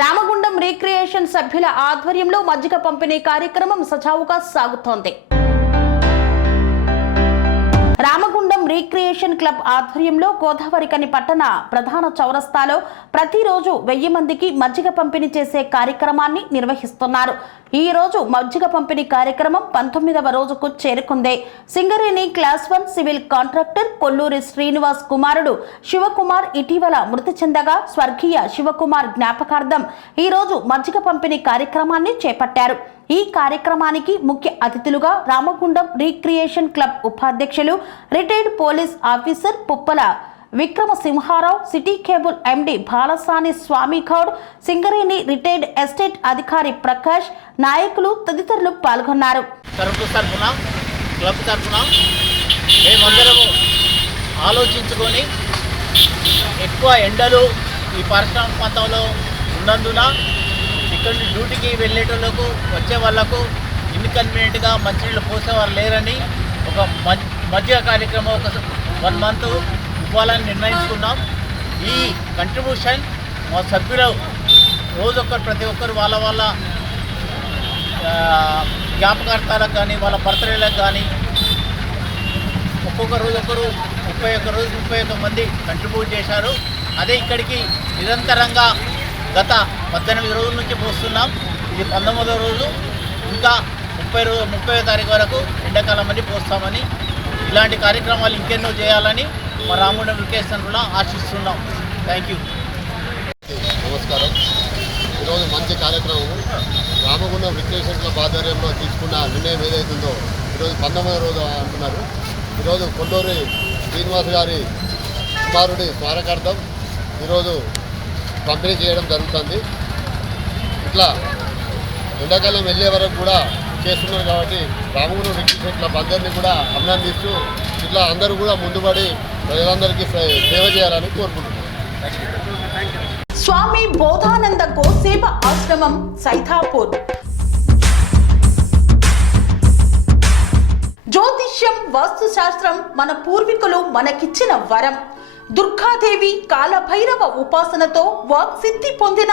Ramagundam recreation సభ్యుల ఆధ్వర్యంలో మజ్జిగ పంపిణీ కార్యక్రమం సజావుగా సాగుతోంది. రామగుండం రీక్రియేషన్ క్లబ్ ఆధ్వర్యంలో గోదావరికని పట్టణ ప్రధాన చౌరస్తాలో ప్రతిరోజు 1000 మందికి మజ్జిగ పంపిణీ చేసే కార్యక్రమాన్ని నిర్వహిస్తున్నారు. ఈ రోజు మజ్జిగ పంపిణీ కార్యక్రమం 19వ రోజుకు చేరుకుంది. Singareni class 1 civil contractor Kolluri Srinivas కుమారుడు శివకుమార్ ఇటీవల మృతి చెందగా స్వర్గీయ శివకుమార్ జ్ఞాపకార్థం ఈ రోజు మజ్జిగ పంపిణీ కార్యక్రమాన్ని చేపట్టారు. ఈ కార్యక్రమానికి ముఖ్య అతిథులుగా రామగుండం రీక్రియేషన్ క్లబ్ ఉపాధ్యక్షులు retired police officer Puppala విక్రమసింహారావు, city cable ఎండి బాలసాని స్వామి గౌడ్, సింగరేణి రిటైర్డ్ ఎస్టేట్ అధికారి ప్రకాష్, నాయకులు తదితరులు పాల్గొన్నారు. క్లబ్ తరఫున మేమందరము ఆలోచించుకొని ఎక్కువ ఎండలు ఈ పారిశ్రామిక ప్రాంతంలో ఉన్నందున ఇక్కడ డ్యూటీకి వెళ్ళేటోళ్లకు వచ్చే వాళ్లకు ఇన్కన్వీనియంట్గా మంచినీళ్ళు పోసేవారు లేరని ఒక మజ్జిగ కార్యక్రమం ఒక 1 మంత్ ఇవ్వాలని నిర్ణయించుకున్నాం. ఈ కంట్రిబ్యూషన్ మా సభ్యులు ప్రతి ఒక్కరు వాళ్ళ జ్ఞాపకార్థాలకు కానీ వాళ్ళ బర్త్డేలకు కానీ ఒక్కొక్క రోజు 31 మంది కంట్రిబ్యూట్ చేశారు. అదే ఇక్కడికి నిరంతరంగా గత 18 రోజుల నుంచి పోస్తున్నాం. ఇది 19వ రోజు. ఇంకా 30వ తారీఖు వరకు ఎండాకాలం అని పోస్తామని, ఇలాంటి కార్యక్రమాలు ఇంకెన్నో చేయాలని మా రామగుండం రిక్రియేషన్లో ఆశిస్తున్నాం. Thank you. నమస్కారం. ఈరోజు మంచి కార్యక్రమం రామగుండం రిక్రియేషన్ క్లబ్ ఆధ్వర్యంలో తీసుకున్న నిర్ణయం ఏదైతుందో ఈరోజు 19వ రోజు అంటున్నారు. ఈరోజు కొల్లూరి శ్రీనివాస్ గారి కుమారుడి స్మారకార్థం ఈరోజు పంపిణీ చేయడం జరుగుతుంది. ఇట్లా ఎండాకాలం వెళ్ళే వరకు కూడా చేస్తున్నారు కాబట్టి రామగుండం రిక్రియేషన్ క్లబ్ అందరినీ కూడా అభినందిస్తూ ఇట్లా అందరూ కూడా ముందుపడి ప్రజలందరికీ సేవ చేయాలని కోరుకుంటున్నాను. స్వామి బోధానంద గోసేవ ఆశ్రమం సైథాపూర్. జ్యోతిష్యం, వాస్తుశాస్త్రం మన పూర్వీకులు మనకిచ్చిన వరం. దుర్గాదేవి, కాలభైరవ ఉపాసనతో వాక్సిద్ధి పొందిన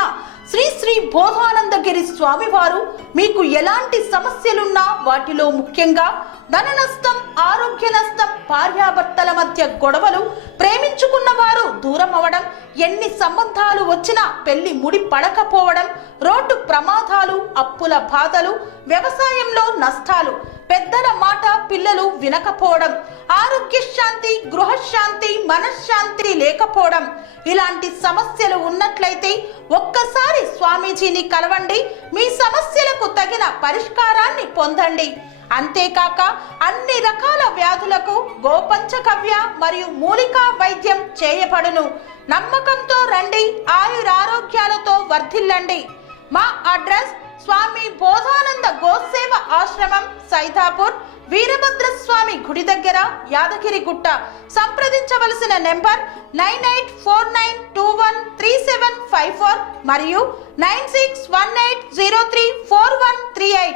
శ్రీ బోధానందగిరి స్వామివారు మీకు ఎలాంటి సమస్యలున్నా, వాటిలో ముఖ్యంగా ధన నష్టం, ఆరోగ్య నష్టం, భార్యాభర్తల మధ్య గొడవలు, ప్రేమించుకున్న వారు దూరం అవడం, ఎన్ని సంబంధాలు వచ్చినా పెళ్లి ముడి పడకపోవడం, రోడ్డు ప్రమాదాలు, అప్పుల బాధలు, వ్యవసాయంలో నష్టాలు, పెద్దల మాట పిల్లలు వినకపోవడం, ఆరోగ్య శాంతి, గృహశాంతి, మనశ్శాంతి లేకపోవడం, ఇలాంటి సమస్యలు ఉన్నట్లయితే ఒక్కసారి స్వామీజీని కలవండి. మీ సమస్యలకు తగిన పరిష్కారాన్ని పొందండి. అంతేకాక అన్ని రకాల వ్యాధులకు గోపంచకవ్య మరియు మూలికా వైద్యం చేయబడును. నమ్మకంతో రండి, ఆయురారోగ్యాలతో వర్ధిల్లండి. మా అడ్రస్ స్వామి బోధానంద గోసేవ ఆశ్రమం, సైథాపూర్, వీరభద్రస్వామి గుడి దగ్గర, యాదగిరిగుట్ట. సంప్రదించవలసిన నెంబర్ 9849213754 మరియు 9618034138.